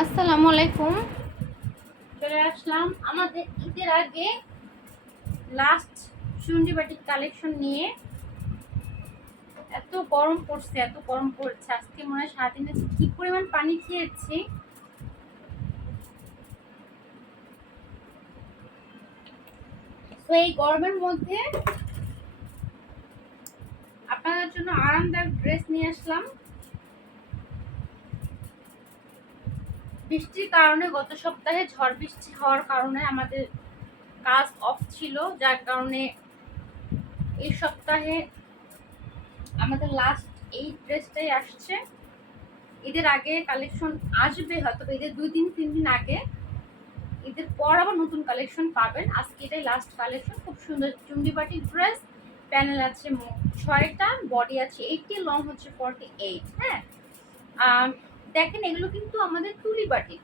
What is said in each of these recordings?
আসসালামু আলাইকুম। চলে আসলাম আমাদের ঈদের আগে লাস্ট চুন্ডি বাটিক কালেকশন নিয়ে। এত গরম পড়ছে, এত গরম পড়ছে। আজকে মনে হয় সারাদিনে কি পরিমাণ পানি খেয়েছি? তো এই গরমের মধ্যে আপনাদের জন্য আরামদায়ক ড্রেস নিয়ে আসলাম। বৃষ্টির কারণে গত সপ্তাহে ঝড় বৃষ্টি হওয়ার কারণে আমাদের কাজ অফ ছিল, যার কারণে এই সপ্তাহে আমাদের লাস্ট এই ড্রেসটাই আসছে। ঈদের আগে কালেকশন আসবে, হয়তো ঈদের দুই দিন, তিন দিন আগে। ঈদের পর আবার নতুন কালেকশন পাবেন। আজকে এটাই লাস্ট কালেকশন খুব সুন্দর চুন্ডিবাটি ড্রেস প্যানেল আছে ছয়টা বডি আছে এইটটি লং হচ্ছে ফর্টি এইট হ্যাঁ দেখেন, এগুলো কিন্তু আমাদের তুলি বাটি।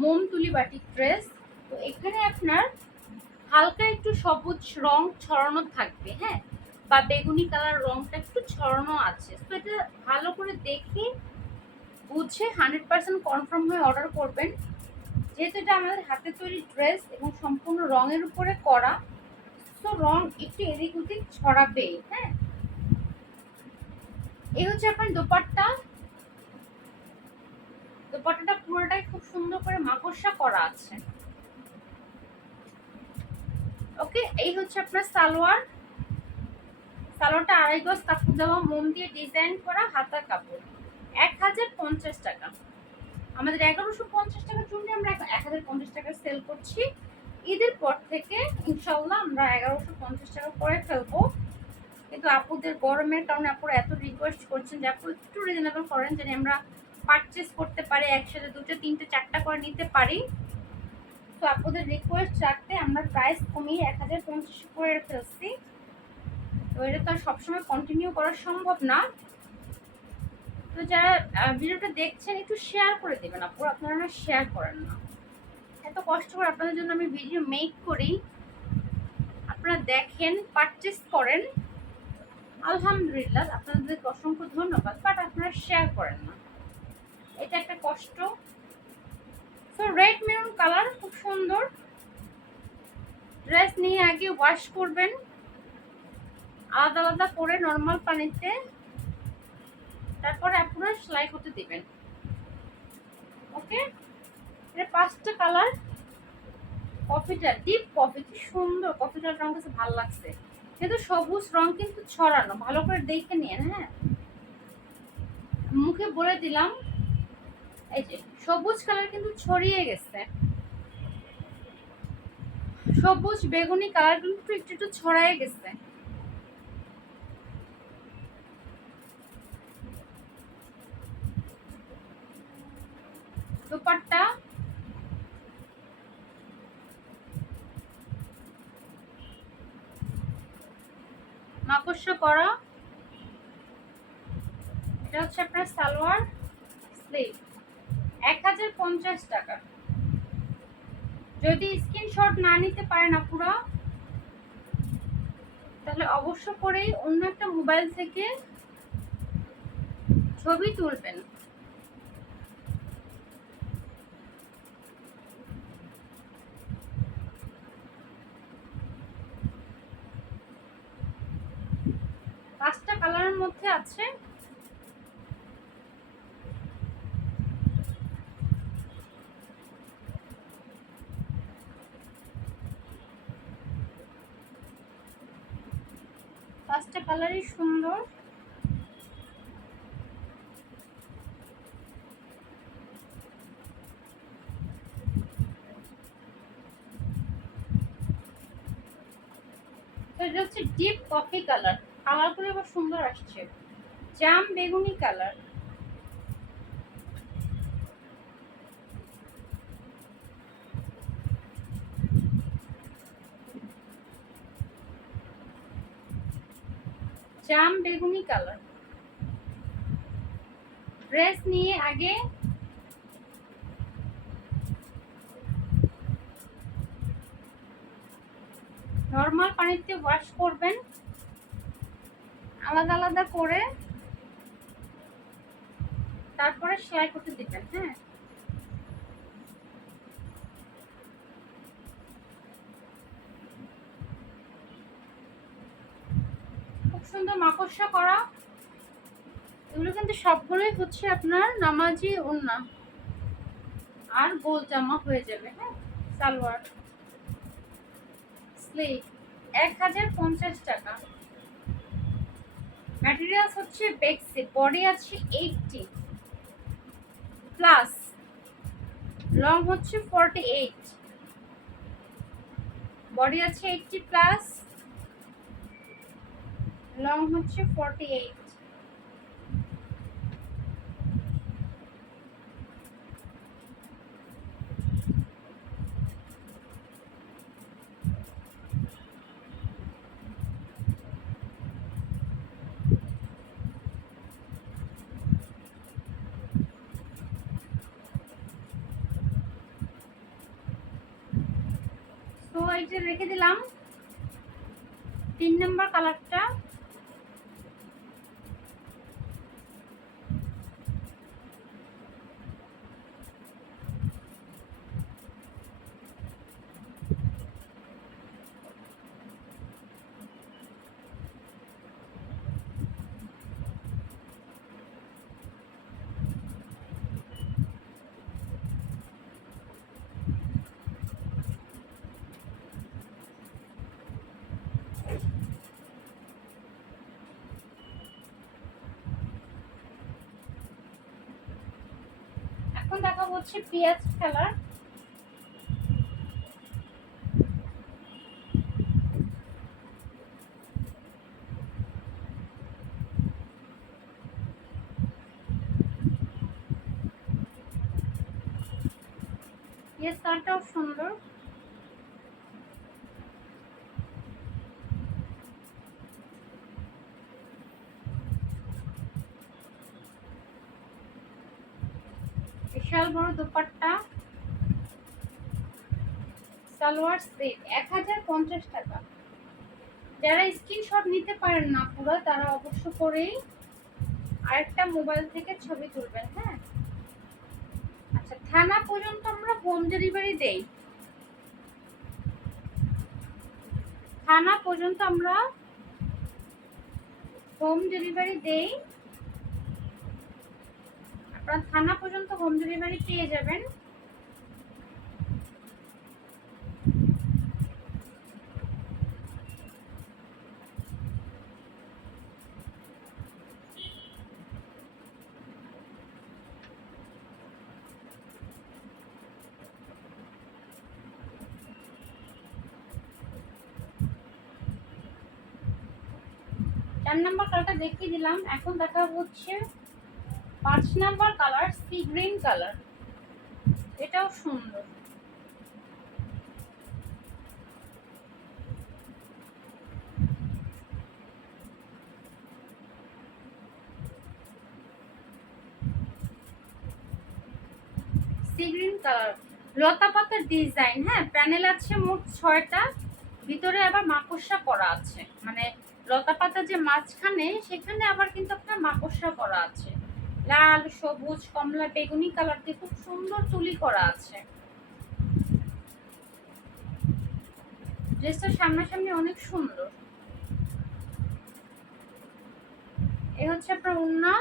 মোম তুলি বাটি ড্রেস। তো এখানে আপনার হালকা একটু সবুজ রং ছড়ানো থাকবে হ্যাঁ? বা বেগুনি কালার রংটা একটু ছড়ানো আছে। তো এটা ভালো করে দেখে বুঝে হান্ড্রেড পার্সেন্ট কনফার্ম হয়ে অর্ডার করবেন। যেহেতু এটা আমাদের হাতে তৈরি ড্রেস এবং সম্পূর্ণ রঙের উপরে করা, তো রং একটু এদিক ওদিক ছড়াবে হ্যাঁ? এই হচ্ছে আপনার দোপাট্টা। দোপাট্টাটা পুরোটাই খুব সুন্দর করে মাকড়সা করা আছে। ওকে, এই হচ্ছে আপনার সালোয়ার। সালোয়ারটা আড়াই গজ কাপড় দেওয়া মোম দিয়ে ডিজাইন করা হাতা কাপড়। এক হাজার পঞ্চাশ টাকা। আমাদের এগারোশো পঞ্চাশ টাকা চুন্ডি আমরা এক হাজার পঞ্চাশ টাকা সেল করছি। ঈদের পর থেকে ইনশাল্লাহ আমরা এগারোশো পঞ্চাশ টাকা করে ফেলব। কিন্তু আপুদের গরমের কারণে আপুরা এত রিকোয়েস্ট করছেন যে আপু একটু রিজনেবল করেন, যেন আমরা পারচেস করতে পারে, একসাথে দুটো, তিনটে, চারটা করে নিতে পারি। তো আপনাদের রিকোয়েস্ট রাখতে আমরা প্রাইস কমিয়ে এক হাজার পঞ্চাশ করে ফেলছি। তো এটা তো আর সবসময় কন্টিনিউ করা সম্ভব না। তো যারা ভিডিওটা দেখছেন, একটু শেয়ার করে দেবেন আপুর আপনারা না শেয়ার করেন না। এত কষ্ট করে আপনাদের জন্য আমি ভিডিও মেক করি। আপনারা দেখেন পারচেস করেন। আলহামদুলিল্লাহ, আপনাদের অসংখ্য ধন্যবাদ বাট আপনারা শেয়ার করেন না। এটা একটা কষ্ট। তো রেড মেরুন কালার খুব সুন্দর। ড্রেস নিয়ে আগে ওয়াশ করবেন। আলাদা আলাদা করে নর্মাল পানিতে। তারপরে আপনারা সেলাই করতে দিবেন। ওকে এটা পাঁচটা কালার কফিটা ডিপ কফি কি সুন্দর। কফিটার রং কাছে ভালো লাগছে। কিন্তু সবুজ রং কিন্তু ছড়ানো। ভালো করে দেখে নিন হ্যাঁ? মুখে বলে দিলাম। এই যে, সবুজ কালার কিন্তু ছড়িয়ে গেছে। সবুজ বেগুনি কালার কিন্তু একটু একটু ছড়ায় গেছে। দোপাট্টা। মাকড়সা করা। এটা হচ্ছে আপনার সালোয়ার স্লিভ। হাজার পঞ্চাশ টাকা। যদি স্ক্রিনশট না নিতে পারেন আপুরা তাহলে অবশ্য করেই অন্য একটা মোবাইল থেকে ছবি তুলবেন। পাঁচটা কালারের মধ্যে আছে পাঁচটা কালারই সুন্দর তো এটা হচ্ছে ডিপ কফি কালার কালারগুলো এবার সুন্দর আসছে। জাম বেগুনি কালার জাম বেগুনি কালার ড্রেস নিয়ে আগে নর্মাল পানিতে ওয়াশ করবেন। আলাদা আলাদা করে তারপরে সেলাই করতে দিবেন হ্যাঁ। খুব সুন্দর মাকড়সা করা। এগুলো কিন্তু সবগুলোই হচ্ছে আপনার নামাজি ওন্না আর গোল জামা হয়ে যাবে হ্যাঁ সালোয়ার। স্লিভ এক হাজার পঞ্চাশ টাকা। ম্যাটেরিয়ালস হচ্ছে বেক্সি বডি আছে এইটটি প্লাস লং হচ্ছে ফর্টি এইট বডি আছে এইটটি প্লাস লং হচ্ছে ফর্টি এইট যে রেখে দিলাম। তিন নম্বর কালারটা এখন দেখা হচ্ছে পেঁয়াজ খেলার পেঁয়াজ কালারটাও সুন্দর বিশাল বড় দোপাট্টা। সালোয়ার সেট, এক হাজার পঞ্চাশ টাকা। যারা স্ক্রিনশট নিতে পারেন না পুরো, তারা অবশ্য করেই আরেকটা মোবাইল থেকে ছবি তুলবেন হ্যাঁ? আচ্ছা থানা পর্যন্ত আমরা হোম ডেলিভারি দেই। থানা পর্যন্ত আমরা হোম ডেলিভারি দেই। আপনারা থানা পর্যন্ত হোম ডেলিভারি পেয়ে যাবেন। চার নাম্বার কালারটা দেখিয়ে দিলাম। এখন দেখা হচ্ছে পাঁচ number colour sea green colour. এটাও সুন্দর। C green colour. লতা পাতার ডিজাইন হ্যাঁ প্যানেল আছে মোট ছয়টা, ভিতরে আবার মাকড়সা করা আছে। মানে লতা পাতা যে মাঝখানে, সেখানে আবার কিন্তু আপনার মাকড়সা করা আছে। লাল, সবুজ, কমলা, বেগুনি কালার দিয়ে খুব সুন্দর তুলি করা আছে। ড্রেসটা সামনাসামনি অনেক সুন্দর। এ হচ্ছে আপনার উন্না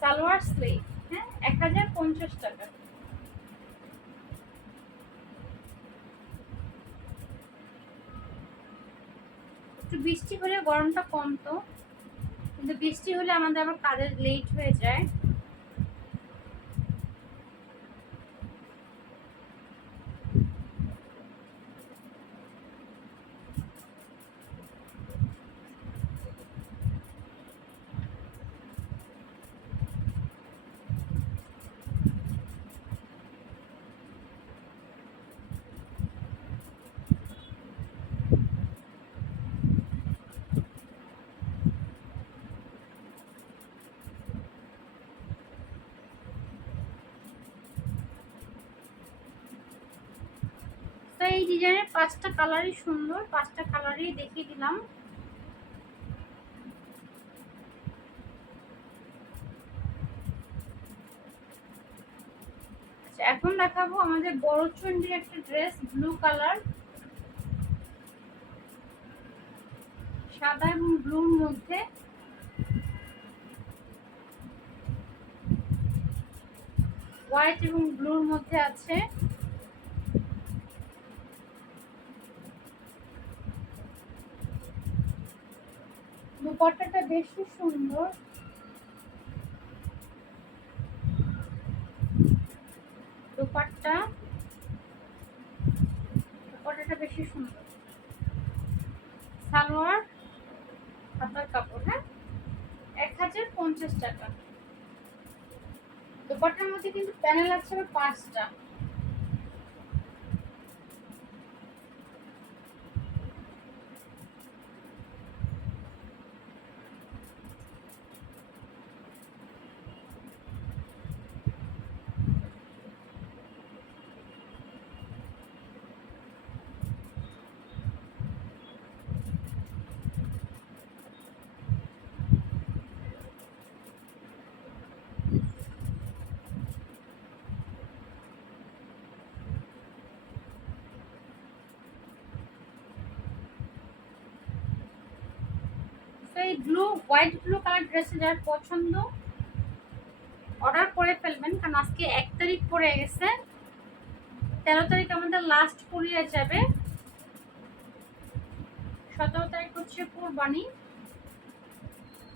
সালোয়ার স্লিভ হ্যাঁ? এক হাজার পঞ্চাশ টাকা। একটু বৃষ্টি হলে গরমটা কমতো কিন্তু বৃষ্টি হলে আমাদের আবার কাজের লেট হয়ে যায় তো এই ডিজাইনের পাঁচটা কালারই সুন্দর, পাঁচটা কালারই দেখিয়ে দিলাম। আচ্ছা এখন দেখাবো আমাদের বড় চন্ডির একটা ড্রেস, ব্লু কালার। সাদা এবং ব্লুর মধ্যে। হোয়াইট এবং ব্লুর মধ্যে আছে। দুপাট্টাটা বেশি সুন্দর। দুপাট্টা। দুপাট্টাটা বেশি সুন্দর। সালোয়ার হাতার কাপড় হ্যাঁ? এক হাজার পঞ্চাশ টাকা। দুপাট্টার মধ্যে কিন্তু প্যানেল আছে পাঁচটা। এই ব্লু হোয়াইট ব্লু কালার ড্রেসে যার পছন্দ অর্ডার করে ফেলবেন। কারণ আজকে এক তারিখ পড়ে গেছে। তেরো তারিখ আমাদের লাস্ট কুরিয়ার যাবে। সতেরো তারিখ হচ্ছে কোরবানি।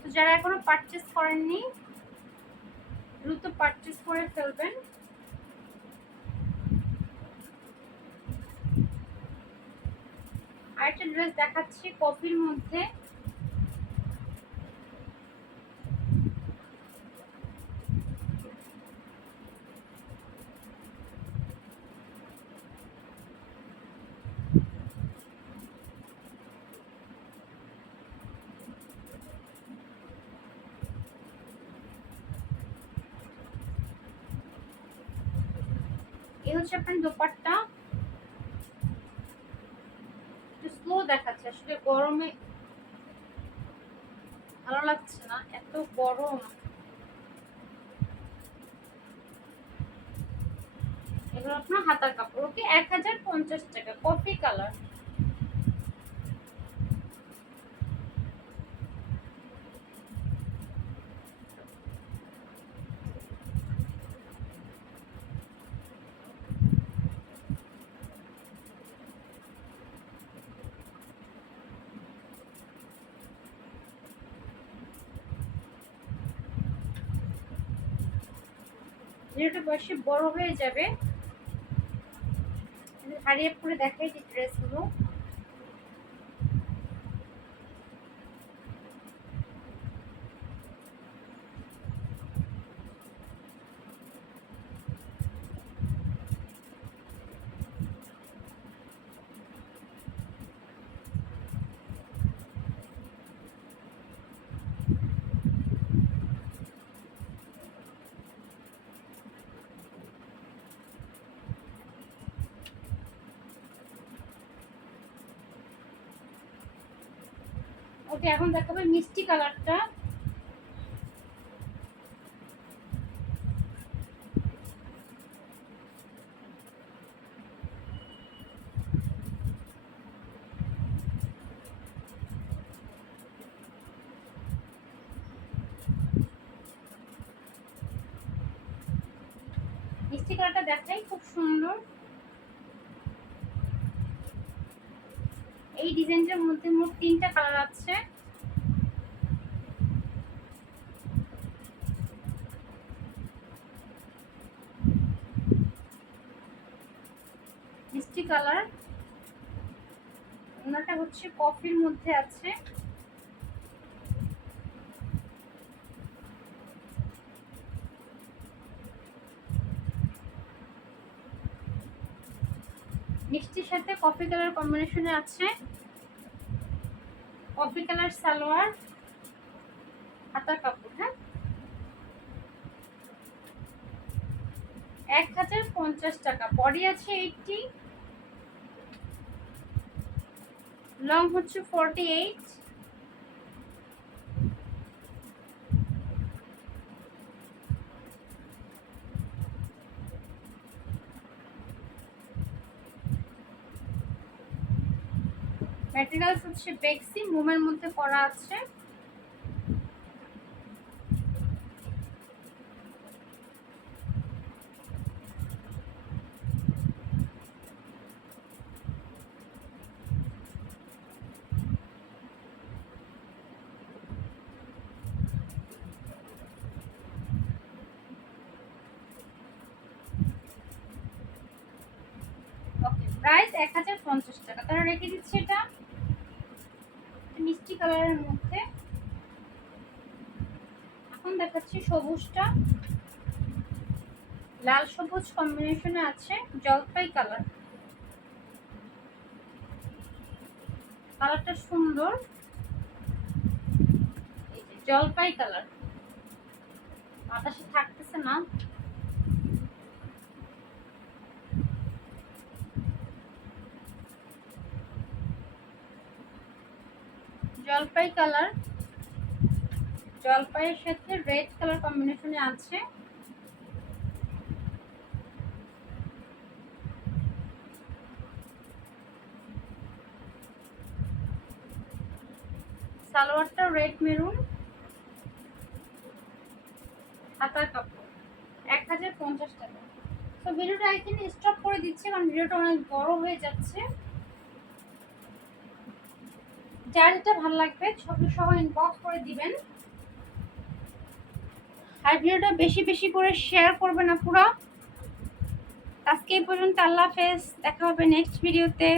তো যারা এখনও পারচেস করেননি, দ্রুত পারচেস করে ফেলবেন। আরেকটা ড্রেস দেখাচ্ছি কফির মধ্যে। এই হচ্ছে আপনার দোপাট্টা। একটু স্লো দেখাচ্ছে, আসলে গরমে ভালো লাগছে না, এত গরম। এগুলো আপনার হাতার কাপড়, ওকে এক হাজার পঞ্চাশ টাকা, কফি কালার। ভিডিওটা বয়সে বড় হয়ে যাবে। হারিয়ে করে দেখাই যে ড্রেসগুলো ওকে এখন দেখাবে মিষ্টি কালারটা। মিষ্টি কালারটা দেখাই খুব সুন্দর। ডিজাইনটার মধ্যে মোট তিনটা কালার আছে। মিষ্টি কালার। ওনাটা হচ্ছে কফির মধ্যে আছে। মিষ্টির সাথে কফি কালার কম্বিনেশনে আছে। কফি কালার সালোয়ার, হাতার কাপড় হ্যাঁ? এক হাজার পঞ্চাশ টাকা। বডি আছে এইটটি লং হচ্ছে ফর্টি এইট ম্যাটেরিয়ালস হচ্ছে বেক্সি মোমের মধ্যে করা আছে। প্রাইস এক হাজার পঞ্চাশ টাকা। তারা রেখে দিচ্ছে এটা। মিষ্টি কালারের মধ্যে। এখন দেখাচ্ছি সবুজটা। লাল সবুজ কম্বিনেশনে আছে জলপাই কালার কালারটা সুন্দর। জলপাই কালার বাতাসে থাকতেছে না। জলপাই কালার জলপাইয়ের সাথে রেড কালার কম্বিনেশনে আছে। সালোয়ারটা রেড মেরুন হাতার কাপড়, এক হাজার পঞ্চাশ টাকা। তো ভিডিওটা এখানে স্টপ করে দিচ্ছি কারণ ভিডিওটা অনেক বড় হয়ে যাচ্ছে। যার যেটা ভালো লাগবে, ছবি সহ ইনবক্স করে দিবেন। আর ভিডিওটা বেশি বেশি করে শেয়ার করবে না পুরো আজকে এই পর্যন্ত, আল্লাহ হাফেজ। দেখা হবে নেক্সট ভিডিওতে